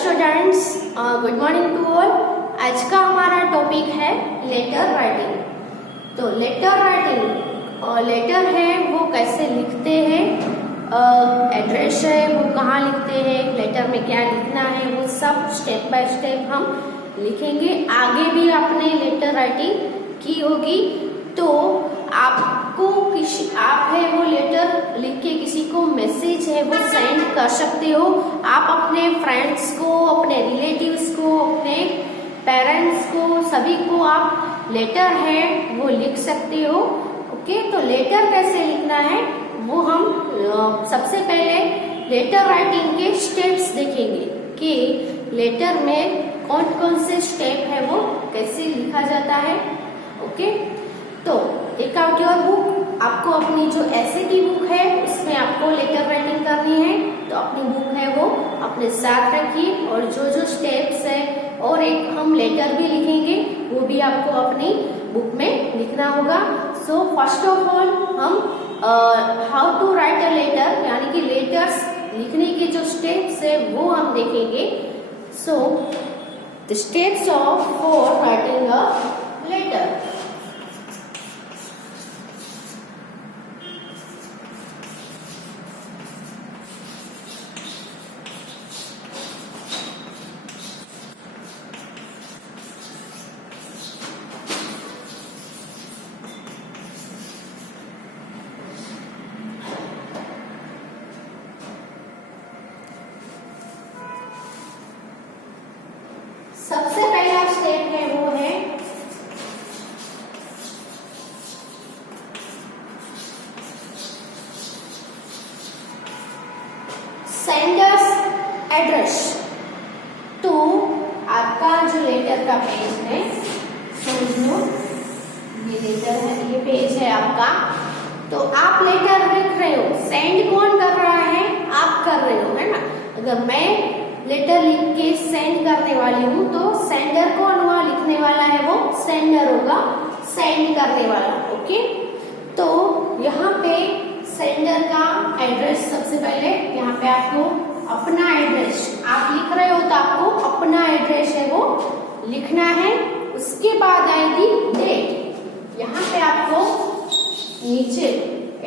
Students, good morning to all. आज का हमारा टॉपिक है लेटर राइटिंग। तो लेटर राइटिंग, लेटर है वो कैसे लिखते हैं, एड्रेस है वो कहाँ लिखते हैं, लेटर में क्या लिखना है, वो सब स्टेप बाय स्टेप हम लिखेंगे। आगे भी आपने लेटर राइटिंग की होगी तो आपको आप है वो लेटर लिख के किसी को मैसेज है वो सेंड कर सकते हो। आप अपने फ्रेंड्स को, अपने रिलेटिव्स को, अपने पेरेंट्स को, सभी को आप लेटर है वो लिख सकते हो। ओके, तो लेटर कैसे लिखना है वो हम सबसे पहले लेटर राइटिंग के स्टेप्स देखेंगे कि लेटर में कौन कौन से स्टेप है वो कैसे लिखा जाता है। ओके, तो टेक आउट योर बुक। आपको अपनी जो ऐसे की बुक है उसमें आपको लेटर राइटिंग करनी है, तो अपनी बुक है वो अपने साथ रखिए और जो जो स्टेप्स है और एक हम लेटर भी लिखेंगे वो भी आपको अपनी बुक में लिखना होगा। सो फर्स्ट ऑफ ऑल हम how to write a letter यानी कि लेटर्स लिखने के जो स्टेप्स है वो हम देखेंगे। So the steps of for writing a letter. सबसे पहला स्टेप है वो है सेंडर्स एड्रेस। तो आपका जो लेटर का पेज है, समझ लो ये लेटर है, ये पेज है आपका। तो आप लेटर लिख रहे हो, सेंड कौन कर रहा है? आप कर रहे हो, है ना। अगर मैं लेटर लिख के सेंड करने वाली हूँ तो सेंडर कौन हुआ? लिखने वाला है वो सेंडर होगा, सेंड करने वाला। ओके, तो यहाँ पे सेंडर का एड्रेस सबसे पहले यहाँ पे आपको अपना एड्रेस, आप लिख रहे हो तो आपको अपना एड्रेस है वो लिखना है। उसके बाद आएगी डेट। यहाँ पे आपको नीचे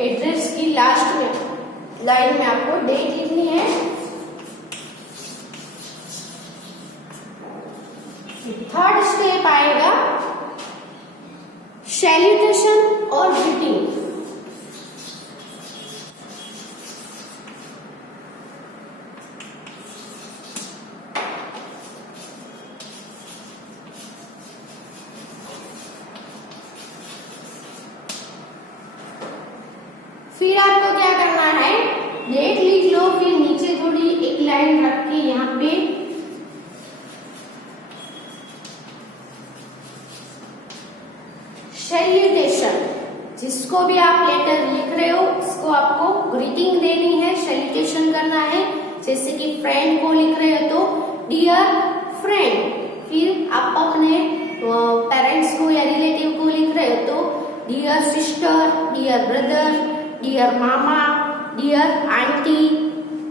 एड्रेस की लास्ट में लाइन में आपको डेट लिखनी है। थर्ड स्टेप आएगा सैल्यूटेशन और ग्रीटिंग। फिर आपको क्या करना है? डेट लिख लो, फिर नीचे थोड़ी एक लाइन रख के यहाँ पे सैल्यूटेशन। जिसको भी आप लेटर लिख रहे हो उसको आपको ग्रीटिंग देनी है, सैल्यूटेशन करना है। जैसे कि फ्रेंड को लिख रहे हो तो डियर फ्रेंड। फिर आप अपने पेरेंट्स को या रिलेटिव को लिख रहे हो तो dear sister, dear brother, dear मामा, dear aunty.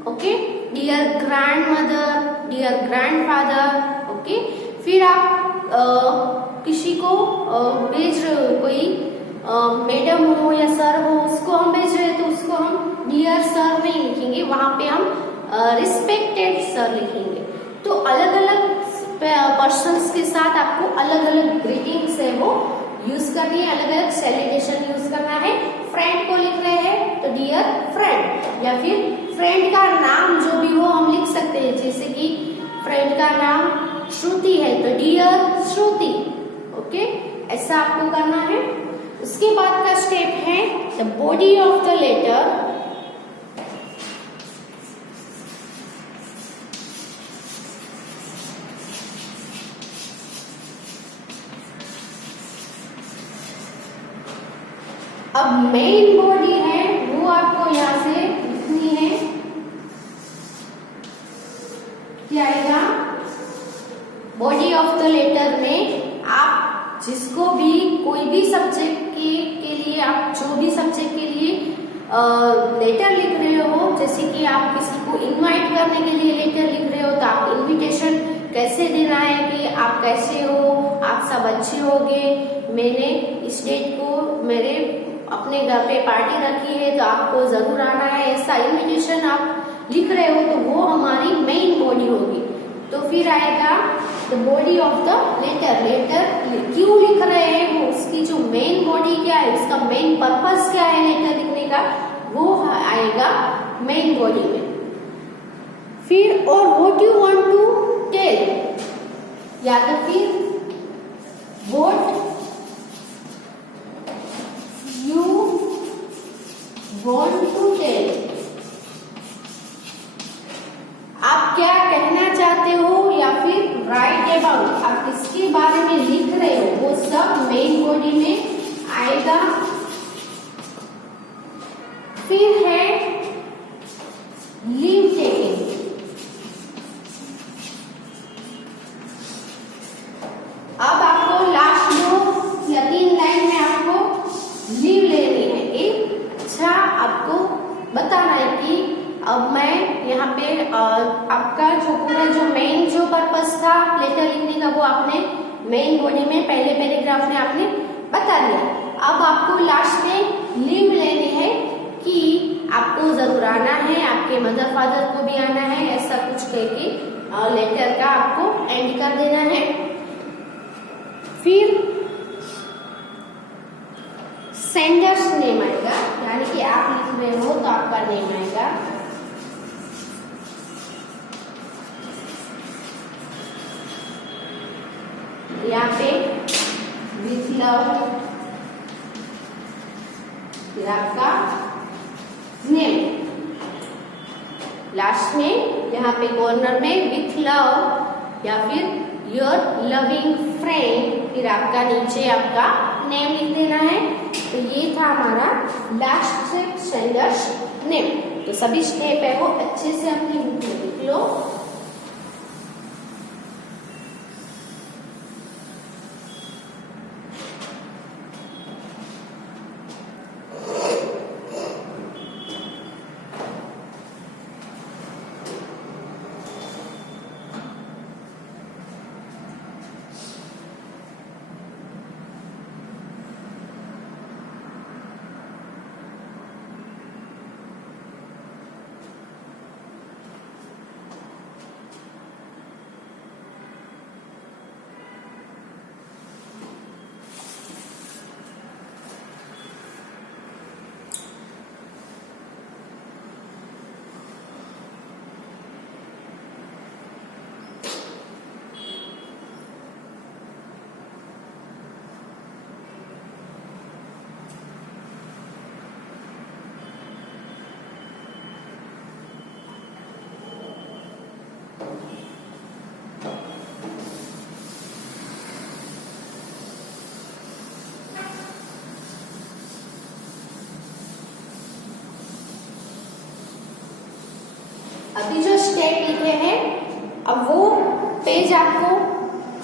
Okay, dear grandmother, dear grandfather. Okay, फिर आप किसी को भेज रहे हो, कोई मैडम हो या सर हो, उसको हम भेज रहे हैं तो उसको हम डियर सर नहीं लिखेंगे, वहां पे हम रिस्पेक्टेड सर लिखेंगे। तो अलग अलग पर्सन्स के साथ आपको अलग अलग ग्रीटिंग्स है वो यूज करनी है, अलग अलग सैल्यूटेशन यूज करना है। फ्रेंड को लिख रहे हैं तो डियर फ्रेंड, या फिर फ्रेंड का नाम जो भी हो हम लिख सकते हैं। जैसे कि फ्रेंड का नाम श्रुति है तो डियर श्रुति। ओके, ऐसा आपको करना है। उसके बाद का स्टेप है the body of the letter. अब मेन बॉडी है वो आपको यहाँ से लिखनी है। क्या आएगा? बॉडी ऑफ द लेटर में आप जिसको भी कोई भी सब्जेक्ट के लिए आप जो भी सब्जेक्ट के लिए लेटर लिख रहे हो, जैसे कि आप किसी को इनवाइट करने के लिए लेटर लिख रहे हो तो आप इनविटेशन आप कैसे हो, आप सब अच्छे होंगे, मैंने इस डेट को मेरे अपने घर पे पार्टी रखी है तो आपको जरूर आना है, ऐसा इनविटेशन आप लिख रहे हो तो वो हमारी मेन बॉडी होगी। तो फिर आएगा the body of the letter. Letter क्यों लिख रहे हैं, वो उसकी जो मेन बॉडी क्या है, उसका मेन पर्पस क्या है लेटर लिखने का, वो आएगा मेन बॉडी में। फिर और what you want to tell, या तो फिर what you want to tell, आप क्या कहना चाहते हो, या फिर राइट अबाउट, आप किसके बारे में लिख रहे हो, वो सब मेन बॉडी में आएगा। फिर है लीव टेकिंग। अब आपको लास्ट 2 या 3 लाइन में आपको लीव लेनी है। एक अच्छा आपको बताना है कि अब मैं यहाँ पे आपका जो पूरा जो मेन जो पर्पस था लेटर लिखने का, वो आपने मेन बॉडी में पहले पैराग्राफ में आपने बता दिया। अब आपको लास्ट में लीव लेनी है कि आपको जरूर आना है, आपके मदर फादर को भी आना है, ऐसा कुछ कह के लेटर का आपको एंड कर देना है। फिर सेंडर्स नेम आएगा, यानी कि आप लिख रहे हो तो आपका नेम आएगा। यहाँ पे विथ लव, फिर आपका नेम, लास्ट में यहाँ पे कॉर्नर में विथ लव या फिर योर लविंग फ्रेंड, फिर आपका नीचे आपका नेम लिख देना है। तो ये था हमारा लास्ट स्टेप, सेंडर्स नेम। तो सभी स्टेप है वो अच्छे से अपनी बुक में लिख लो। अभी जो स्टेप लिखे हैं, अब वो पेज आपको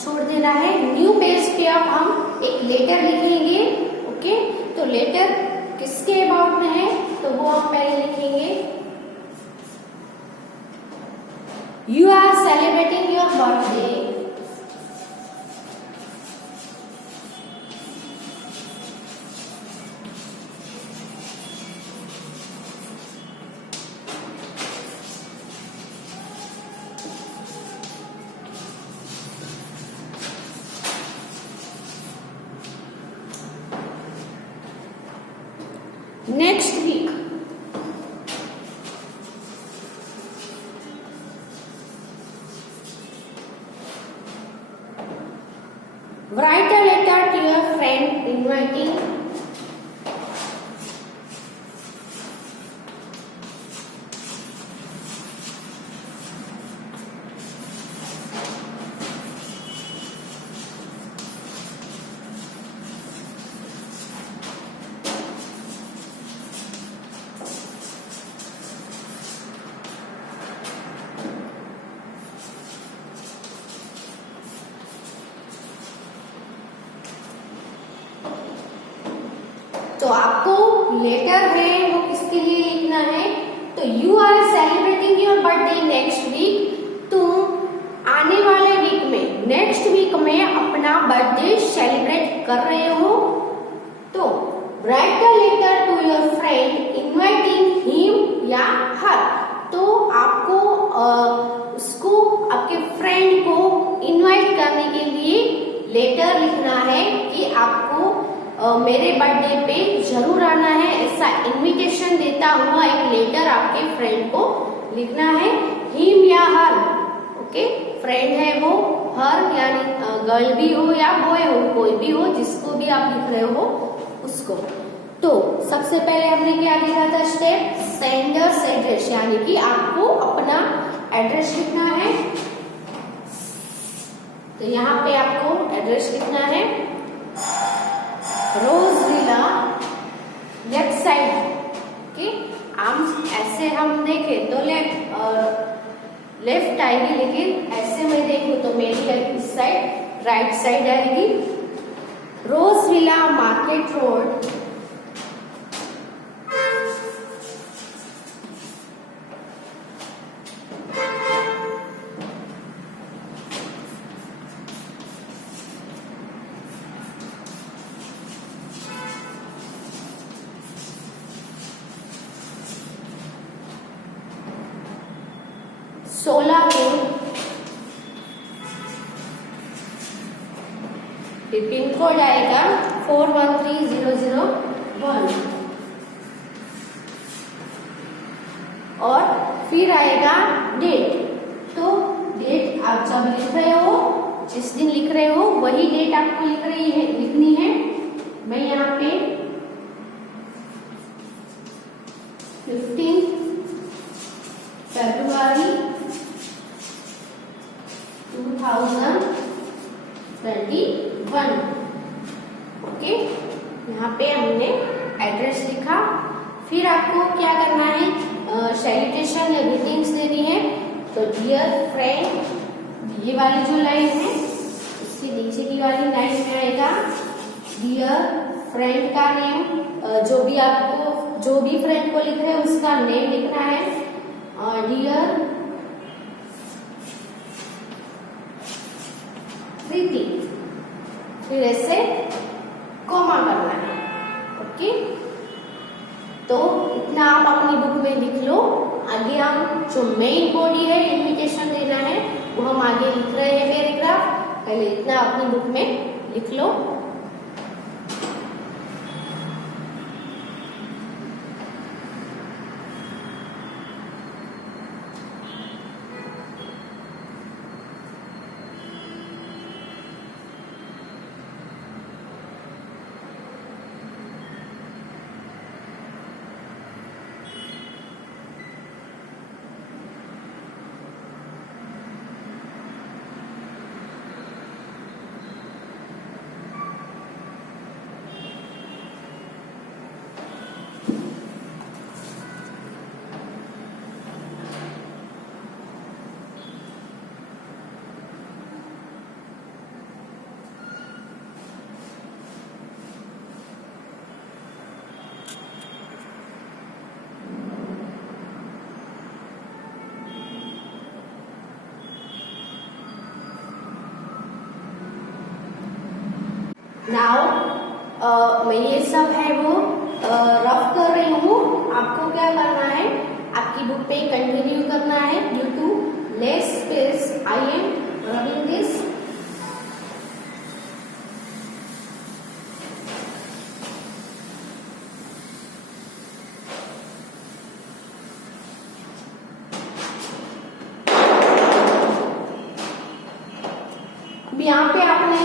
छोड़ देना है। न्यू पेज पे अब हम एक लेटर लिखेंगे। ओके, तो लेटर किसके अबाउट में है, तो वो हम पहले लिखेंगे, you are celebrating your birthday, next week, write a letter to your friend inviting तो आपको लेटर है वो किसके लिए लिखना है, तो you are celebrating your birthday next week, तुम आने वाले वीक में, नेक्स्ट वीक अपना बर्थडे सेलिब्रेट कर रहे हो तो write the letter to your friend inviting him या हर। तो आपको उसको आपके फ्रेंड को इनवाइट करने के लिए लेटर लिखना है कि आपको मेरे बर्थडे पे जरूर आना है, ऐसा इनविटेशन देता हुआ एक लेटर आपके फ्रेंड को लिखना है। हिम या हर, ओके, फ्रेंड है वो, हर यानी गर्ल भी हो या बॉय हो, कोई भी हो, जिसको भी आप लिख रहे हो उसको। तो सबसे पहले हमने क्या लिखा था स्टेप, सेंडर्स एड्रेस, यानी कि आपको अपना एड्रेस लिखना है। तो यहाँ पे आपको एड्रेस लिखना है रोज विला लेफ्ट साइड, ओके। ऐसे हम देखें तो लेफ्ट आएगी, लेकिन ऐसे मैं देखूं तो मेरी इस साइड राइट साइड आएगी। Rose Villa market road, Solapur, pin code आएगा 413001 और फिर आएगा डेट। तो डेट आप जब लिख रहे हो, जिस दिन लिख रहे हो वही डेट आपको लिखनी है। मैं यहाँ पे 15 फरवरी 2021, ओके। यहाँ पे हमने एड्रेस लिखा। फिर आपको क्या करना है, सैल्यूटेशन या ग्रीटिंग्स देनी है। तो डियर फ्रेंड, ये वाली जो लाइन है इसके नीचे की वाली लाइन में आएगा डियर फ्रेंड का नेम, जो भी फ्रेंड को लिख रहे हैं उसका नेम लिखना है। डियर प्रीति, फिर ऐसे कॉमा करना है, ओके। तो इतना आप अपनी बुक में लिख लो। आगे हम जो मेन बॉडी है इनविटेशन देना है वो हम आगे लिख रहे हैं पैराग्राफ, पहले इतना अपनी बुक में लिख लो। नाउ मैं ये सब है वो रफ कर रही हूँ। आपको क्या करना है, आपकी बुक पे कंटिन्यू करना है। Due to less space I am rubbing this. यहाँ पे आपने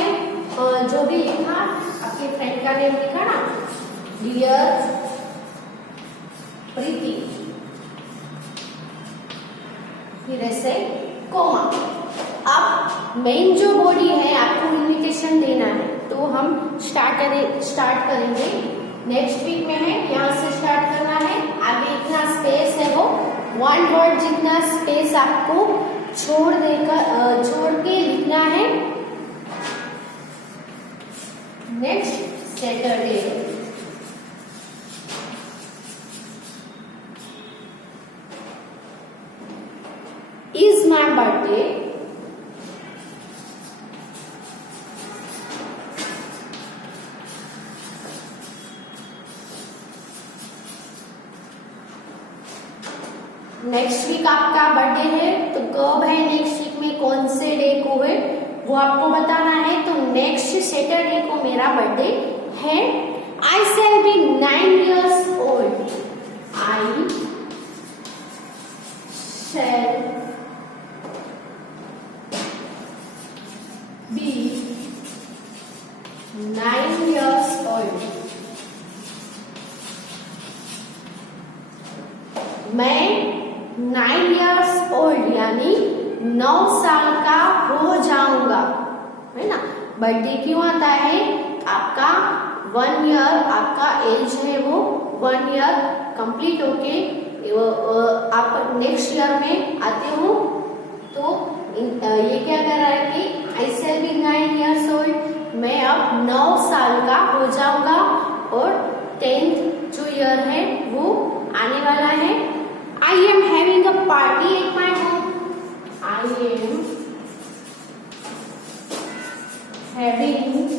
जो भी लिखा, आपके फ्रेंड का नेम लिखा ना, डियर प्रीति, फिर ऐसे कोमा। अब मेन जो बॉडी है आपको इनविटेशन देना है, तो हम स्टार्ट करेंगे नेक्स्ट वीक में है, यहाँ से स्टार्ट करना है। आगे इतना स्पेस है वो 1 वर्ड जितना स्पेस आपको छोड़ के लिखना है। Next Saturday, is my birthday next week आपका बर्थडे है, तो कब है नेक्स्ट वीक में, कौन से डे को है वो आपको बताना है। तो नेक्स्ट सैटरडे को मेरा बर्थडे है। I shall be 9 years old। I shall be 9 years old। मैं 9 years old यानी 9 साल का हो जाऊंगा, है ना। बर्थडे क्यों आता है? आपका 1 year आपका एज है वो 1 year कंप्लीट होके आप नेक्स्ट ईयर में आते हो। तो ये क्या कर रहा है कि आई शैल बी 9 years old, मैं अब 9 साल का हो जाऊंगा और 10th जो ईयर है वो आने वाला है। I am having a party at my home. I am having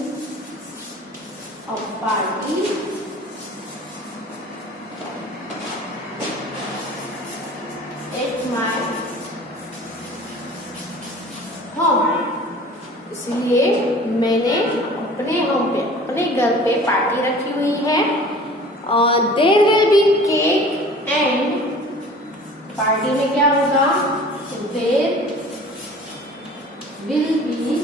a party at my home. इसलिए मैंने अपने होम पे, अपने घर पे पार्टी रखी हुई है। There will be cake and, party में क्या होगा? There will be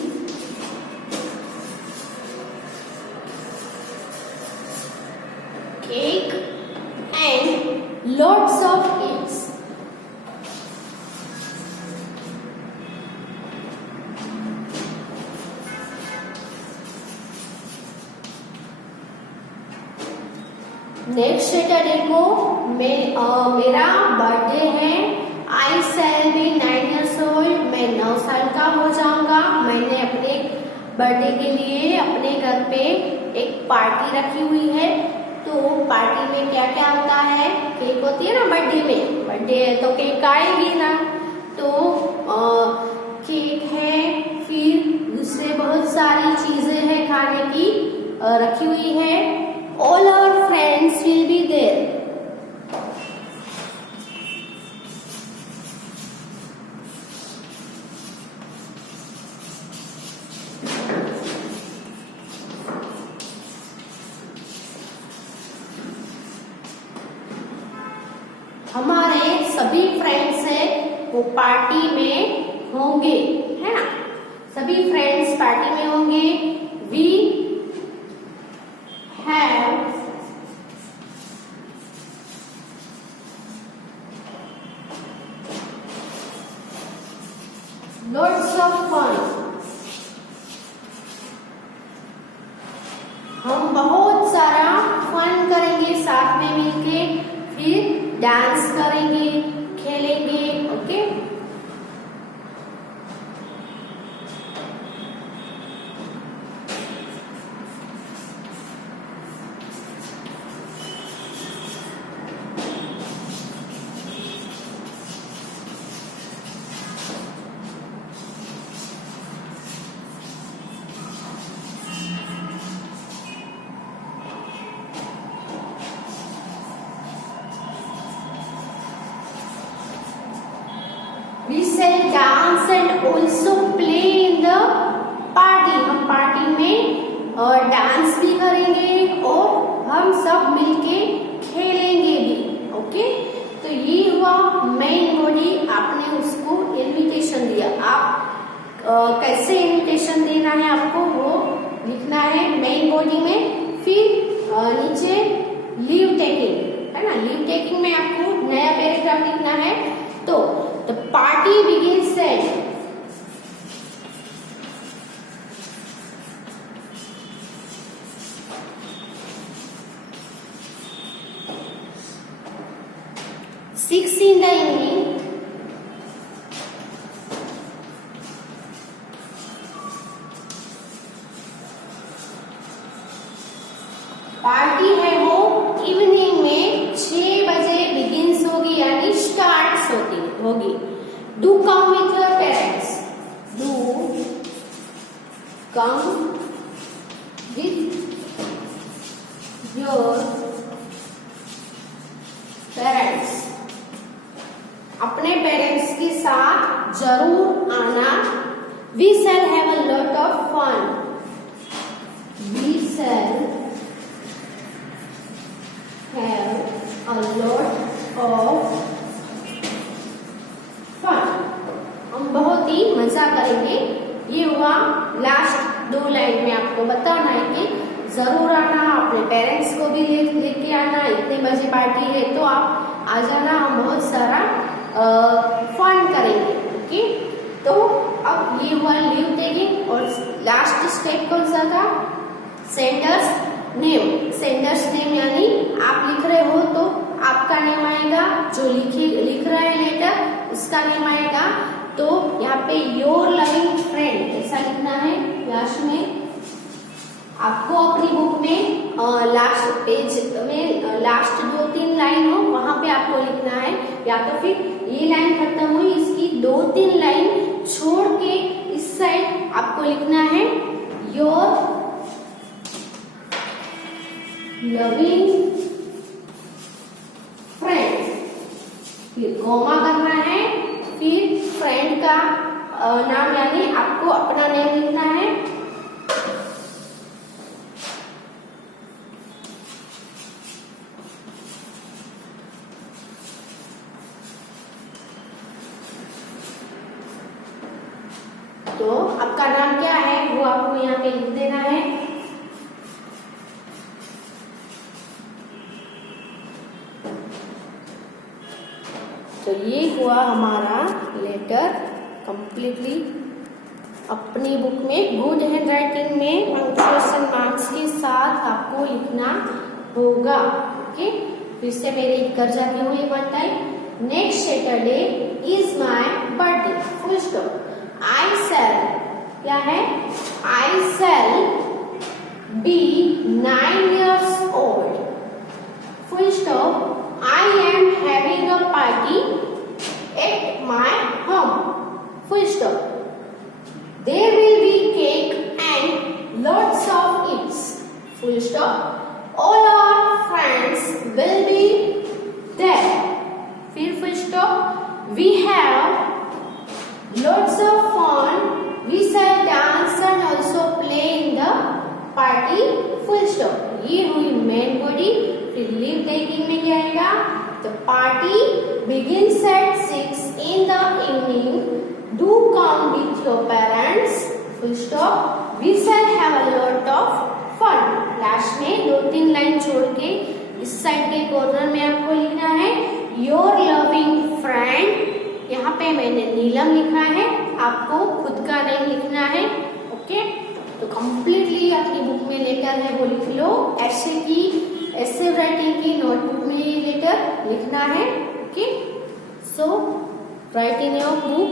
cake and lots of cakes। Next Saturday को मेरा बर्थडे है। I shall be 9 years old, मैं 9 साल का हो जाऊंगा। मैंने अपने बर्थडे के लिए अपने घर पे एक पार्टी रखी हुई है। तो पार्टी में क्या क्या होता है? केक होती है ना बर्थडे में, बर्थडे है तो केक आएगी ना। तो केक है, फिर दूसरे बहुत सारी चीजें हैं खाने की रखी हुई है। All our friends will be there। हमारे सभी फ्रेंड्स हैं वो पार्टी में होंगे, है ना। सभी फ्रेंड्स पार्टी में होंगे। We have lots of fun। हम बहुत सारा फन करेंगे साथ में मिलके, फिर डांस करेंगे, खेलेंगे। Okay, we shall dance and also play in the party। हम पार्टी में डांस भी करेंगे और हम सब मिलके खेलेंगे भी। ओके, तो ये हुआ मेन बॉडी। आपने उसको इनविटेशन दिया। आप कैसे इनविटेशन देना है आपको वो लिखना है मेन बॉडी में। फिर नीचे लीव टेकिंग, है ना। लीव टेकिंग में आपको नया पैराग्राफ लिखना है। तो the party begins at 6 in the evening। Party है वो इवनिंग में 6 बजे बिगिंस होगी यानी स्टार्ट होगी। Do come with your parents. Do come with your parents. अपने पेरेंट्स के साथ जरूर आना। We shall have a lot of fun. We shall have a lot of fun. हम बहुत ही मजा करेंगे। ये हुआ लास्ट 2 लाइन में आपको बताना है कि जरूर आना, अपने पेरेंट्स को भी लेके आना, इतने बजे पार्टी है तो आप आ जाना, हम बहुत सारा फन करेंगे। ओके, तो अब ये हुआ लीव टेकिंग और लास्ट स्टेप कौन सा था? Sender's name. सेंडर्स नेम यानी आप लिख रहे हो तो आपका नेम आएगा, जो लिख रहा है लेटर उसका नेम आएगा। तो यहाँ पे योर लविंग फ्रेंड ऐसा लिखना है लास्ट में। आपको अपनी बुक में लास्ट पेज में लास्ट 2-3 लाइन हो वहां पे आपको लिखना है, या तो फिर ये लाइन खत्म हुई इसकी 2-3 लाइन छोड़ के इस साइड आपको लिखना है योर लविंग फ्रेंड, फिर कॉमा करना है, फिर फ्रेंड का नाम यानी आपको अपना नेम लिखना है। तो आपका नाम क्या है वो आपको यहाँ पे लिख देना है। तो ये हुआ हमारा लेटर कंप्लीटली अपनी बुक में गुड हैंड राइटिंग में पंक्चुएशन मार्क्स के साथ आपको लिखना होगा। ओके, फिर से मेरे कर जाते हुए one time. Next Saturday is my birthday, full stop. I shall क्या है? I shall be 9 years old. Full stop. I am having a party at my home. Full stop. There will be cake and lots of eats. Full stop. All our friends will be there. फिर full stop. We have lots of fun. We shall dance and also play in the party. Full stop. ये हुई main body. फिर leave taking में क्या आएगा? The party begins at 6 in the evening. Do come with your parents. Full stop. We shall have a lot of fun. Last में 2-3 line छोड़ के इस साइड के कॉर्नर में आपको लिखना है Your loving friend. यहाँ पे मैंने नीलम लिखा है, आपको खुद का नेम लिखना है। ओके, तो कंप्लीटली अपनी बुक में लेटर है वो लिख लो। ऐसे राइटिंग की नोटबुक में ये लेटर लिखना है। Okay, so right in your book